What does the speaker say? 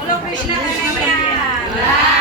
Pulo Krishna Karaya!